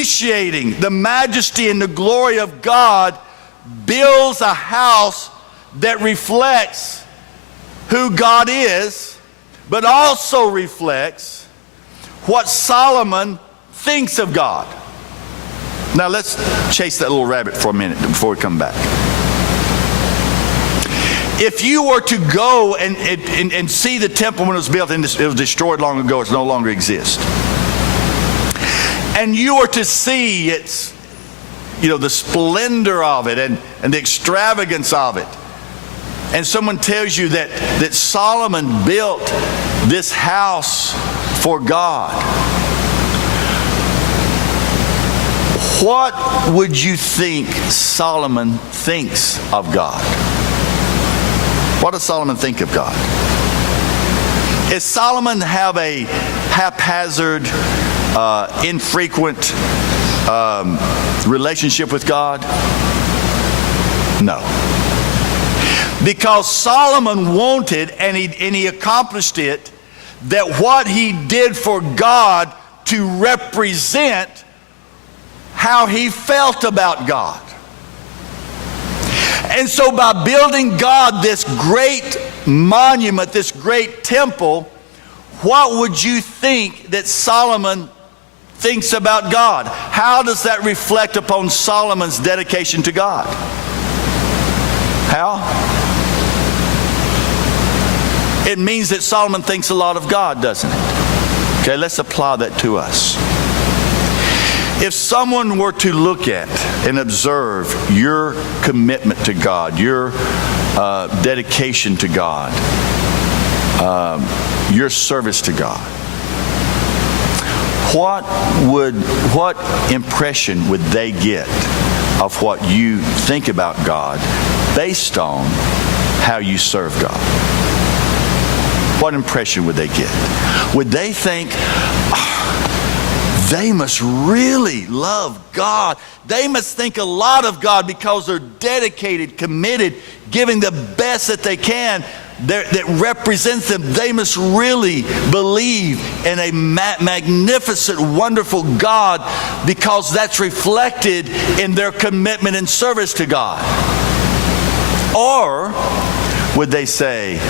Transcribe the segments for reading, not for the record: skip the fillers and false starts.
appreciating the majesty and the glory of God, builds a house that reflects who God is, but also reflects what Solomon thinks of God. Now let's chase that little rabbit for a minute before we come back. If you were to go and see the temple when it was built, and it was destroyed long ago, it no longer exists, and you were to see its, the splendor of it and the extravagance of it, and someone tells you that Solomon built this house for God, what would you think Solomon thinks of God? What does Solomon think of God? Does Solomon have a haphazard, infrequent relationship with God? No. Because Solomon wanted, and he accomplished it, that what he did for God to represent how he felt about God. And so by building God this great monument, this great temple, what would you think that Solomon thinks about God? How does that reflect upon Solomon's dedication to God? How? It means that Solomon thinks a lot of God, doesn't it? Okay, let's apply that to us. If someone were to look at and observe your commitment to God, your dedication to God, your service to God, what impression would they get of what you think about God based on how you serve God? What impression would they get? Would they think, they must really love God. They must think a lot of God because they're dedicated, committed, giving the best that they can that represents them. They must really believe in a magnificent, wonderful God because that's reflected in their commitment and service to God. Or would they say,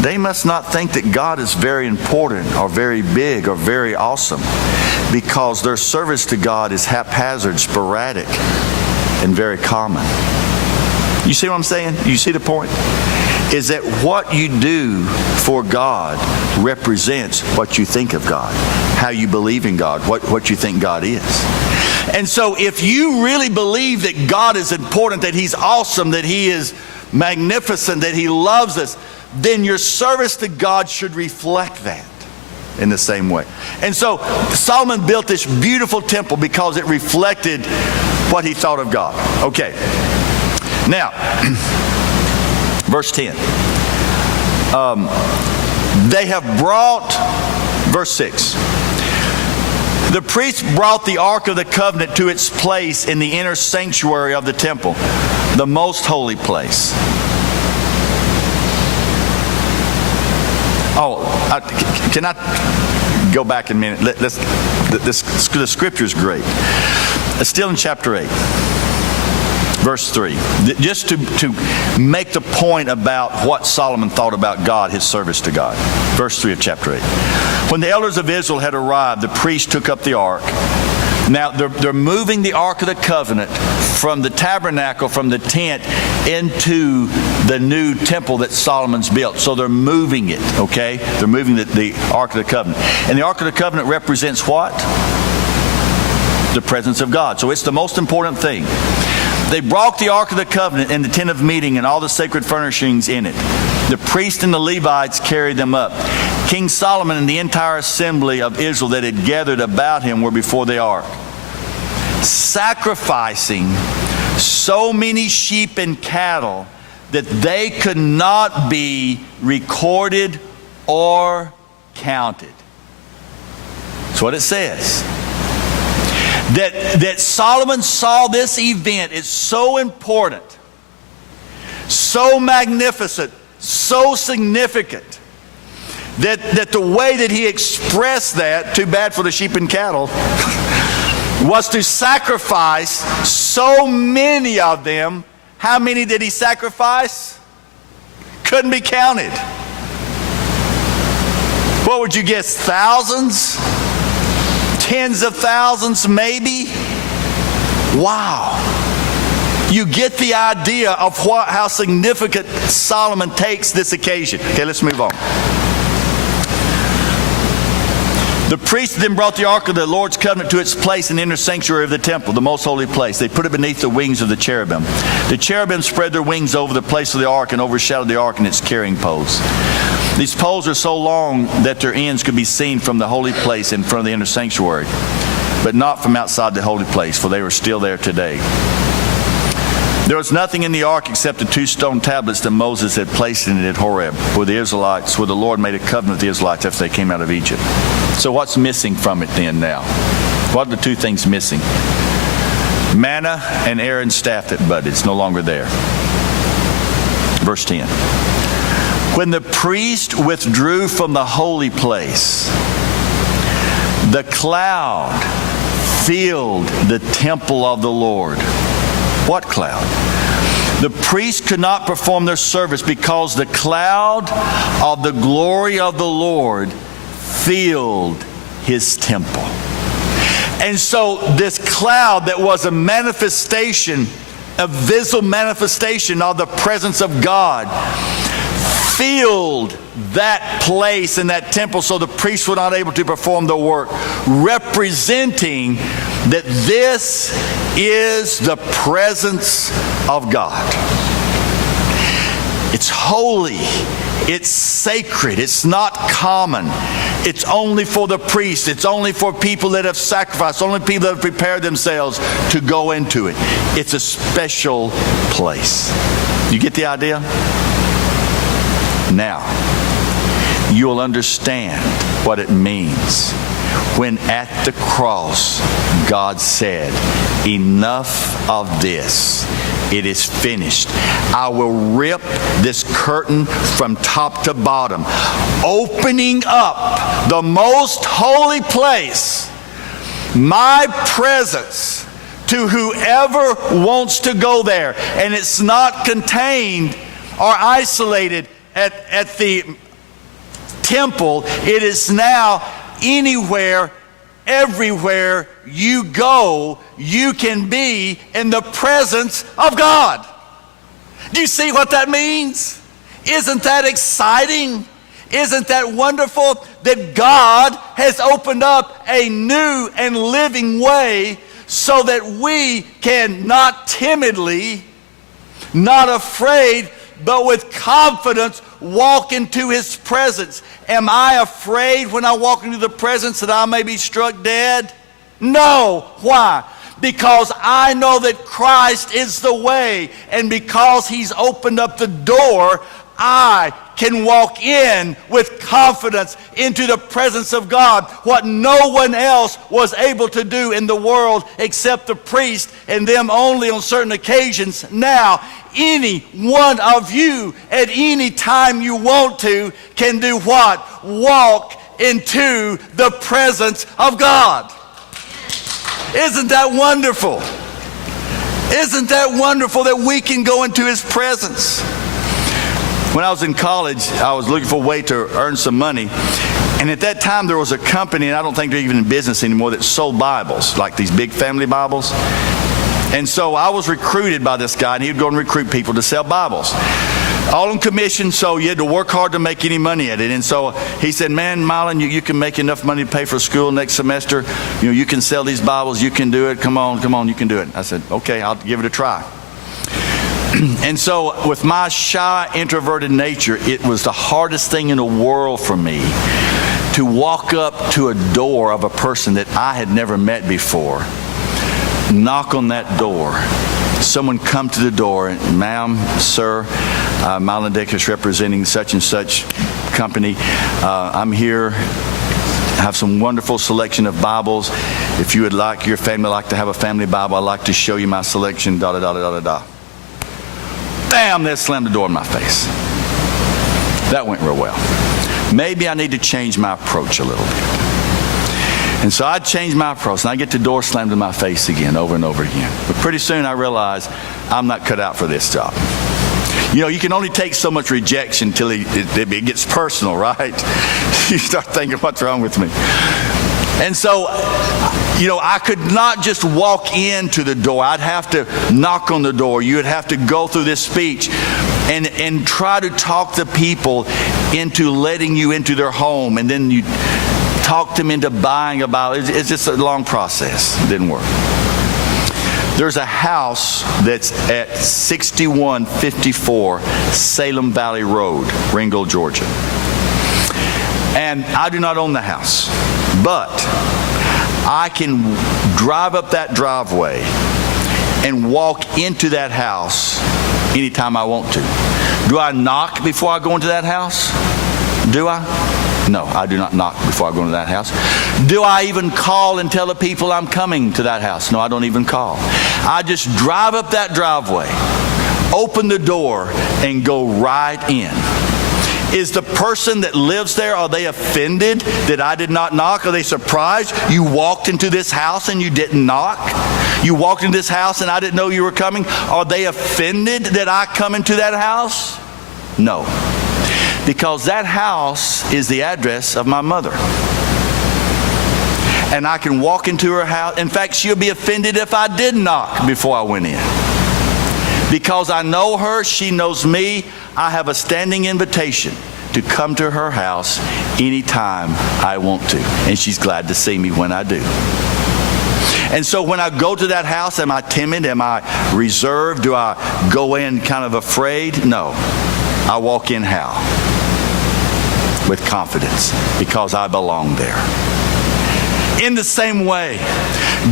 they must not think that God is very important or very big or very awesome because their service to God is haphazard, sporadic, and very common. You see what I'm saying? You see the point? Is that what you do for God represents what you think of God, how you believe in God, what you think God is. And so if you really believe that God is important, that He's awesome, that He is magnificent, that He loves us, then your service to God should reflect that in the same way. And so Solomon built this beautiful temple because it reflected what he thought of God. Okay. Now, verse 10. They have brought, verse 6. The priests brought the Ark of the Covenant to its place in the inner sanctuary of the temple, the most holy place. Can I go back a minute? The scripture is great. It's still in chapter 8, verse 3. Just to make the point about what Solomon thought about God, his service to God. Verse 3 of chapter 8. When the elders of Israel had arrived, the priests took up the ark. Now, they're moving the Ark of the Covenant from the tabernacle, from the tent, into the new temple that Solomon's built. So they're moving it, okay? They're moving the Ark of the Covenant. And the Ark of the Covenant represents what? The presence of God. So it's the most important thing. They brought the Ark of the Covenant in the tent of meeting and all the sacred furnishings in it. The priests and the Levites carried them up. King Solomon and the entire assembly of Israel that had gathered about him were before the ark, sacrificing so many sheep and cattle that they could not be recorded or counted. That's what it says. That Solomon saw this event is so important, so magnificent, so significant, that the way that he expressed that, too bad for the sheep and cattle, was to sacrifice so many of them. How many did he sacrifice? Couldn't be counted. What would you guess? Thousands? Tens of thousands, maybe? Wow. You get the idea of how significant Solomon takes this occasion. Okay, let's move on. The priest then brought the ark of the Lord's covenant to its place in the inner sanctuary of the temple, the most holy place. They put it beneath the wings of the cherubim. The cherubim spread their wings over the place of the ark and overshadowed the ark and its carrying poles. These poles are so long that their ends could be seen from the holy place in front of the inner sanctuary, but not from outside the holy place, for they were still there today. There was nothing in the ark except the 2 stone tablets that Moses had placed in it at Horeb, where the Lord made a covenant with the Israelites after they came out of Egypt. So what's missing from it then now? What are the 2 things missing? Manna and Aaron's staff that budded. It's no longer there. Verse 10. When the priest withdrew from the holy place, the cloud filled the temple of the Lord. What cloud? The priests could not perform their service because the cloud of the glory of the Lord filled his temple. And so this cloud that was a manifestation, a visible manifestation of the presence of God, filled that place and that temple, so the priests were not able to perform the work, representing that this is the presence of God. It's holy. It's sacred. It's not common. It's only for the priests. It's only for people that have sacrificed, only people that have prepared themselves to go into it. It's a special place. You get the idea? Now, you'll understand what it means when at the cross God said, "Enough of this. It is finished. I will rip this curtain from top to bottom, opening up the most holy place, my presence, to whoever wants to go there." And it's not contained or isolated at the temple. It is now anywhere, everywhere you go, you can be in the presence of God. Do you see what that means? Isn't that exciting? Isn't that wonderful that God has opened up a new and living way so that we can not timidly, not afraid, but with confidence walk into his presence. Am I afraid when I walk into the presence that I may be struck dead? No. Why? Because I know that Christ is the way, and because he's opened up the door, I can walk in with confidence into the presence of God, what no one else was able to do in the world except the priest, and them only on certain occasions. Now, any one of you at any time you want to can do what? Walk into the presence of God. Isn't that wonderful? Isn't that wonderful that we can go into his presence? When I was in college, I was looking for a way to earn some money. And at that time, there was a company, and I don't think they're even in business anymore, that sold Bibles, like these big family Bibles. And so I was recruited by this guy, and he would go and recruit people to sell Bibles. All on commission, so you had to work hard to make any money at it. And so he said, "Man, Milan, you can make enough money to pay for school next semester. You can sell these Bibles. You can do it. Come on, you can do it." I said, "Okay, I'll give it a try." And so with my shy, introverted nature, it was the hardest thing in the world for me to walk up to a door of a person that I had never met before, knock on that door, someone come to the door, and, "Ma'am, sir, Milan Dekich representing such and such company. I'm here. I have some wonderful selection of Bibles. If you would like, your family like to have a family Bible, I'd like to show you my selection, da da da da da da." Bam, that slammed the door in my face. That went real well. maybe I need to change my approach a little bit. And so I changed my approach, and I get the door slammed in my face again, over and over again. But pretty soon I realized I'm not cut out for this job. You know, you can only take so much rejection until it gets personal, right? You start thinking, what's wrong with me? And so, you know, I could not just walk into the door. I'd have to knock on the door. You would have to go through this speech and try to talk the people into letting you into their home. And then you talk them into buying a Bible. It's just a long process. It didn't work. There's a house that's at 6154 Salem Valley Road, Ringgold, Georgia. And I do not own the house, but I can drive up that driveway and walk into that house anytime I want to. Do I knock before I go into that house? Do I? No, I do not knock before I go into that house. Do I even call and tell the people I'm coming to that house? No, I don't even call. I just drive up that driveway, open the door, and go right in. Is the person that lives there, are they offended that I did not knock? Are they surprised you walked into this house and you didn't knock? You walked into this house and I didn't know you were coming? Are they offended that I come into that house? No. Because that house is the address of my mother. And I can walk into her house. In fact, she'll be offended if I did knock before I went in. Because I know her, she knows me. I have a standing invitation to come to her house anytime I want to. And she's glad to see me when I do. And so when I go to that house, am I timid? Am I reserved? Do I go in kind of afraid? No. I walk in how? With confidence, because I belong there. In the same way,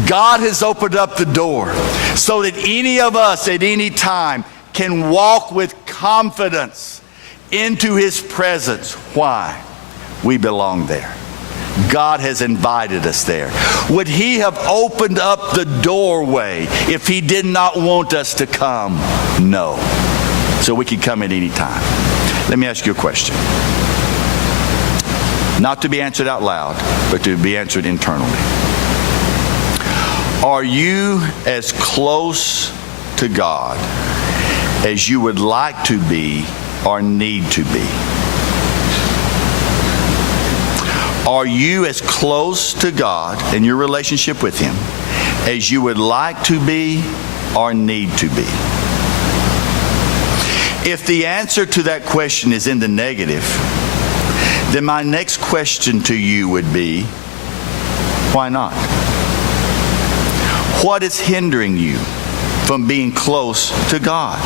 God has opened up the door so that any of us at any time can walk with confidence into His presence. Why? We belong there. God has invited us there. Would He have opened up the doorway if He did not want us to come? No. So we can come at any time. Let me ask you a question. Not to be answered out loud, but to be answered internally. Are you as close to God as you would like to be or need to be? Are you as close to God in your relationship with Him as you would like to be or need to be? If the answer to that question is in the negative, then my next question to you would be, why not? What is hindering you from being close to God?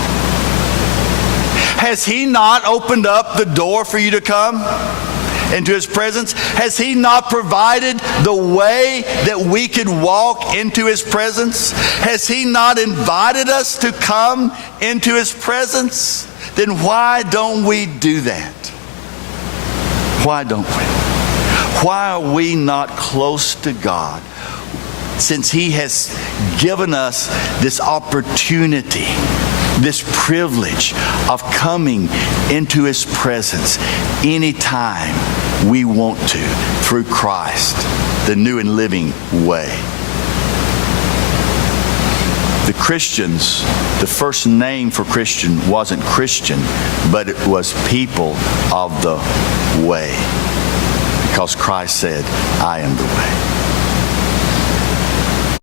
Has He not opened up the door for you to come into His presence? Has He not provided the way that we could walk into His presence? Has He not invited us to come into His presence? Then why don't we do that? Why don't we? Why are we not close to God since He has given us this opportunity, this privilege of coming into His presence anytime we want to through Christ, the new and living way? The Christians, the first name for Christian wasn't Christian, but it was people of the way. Because Christ said, I am the way.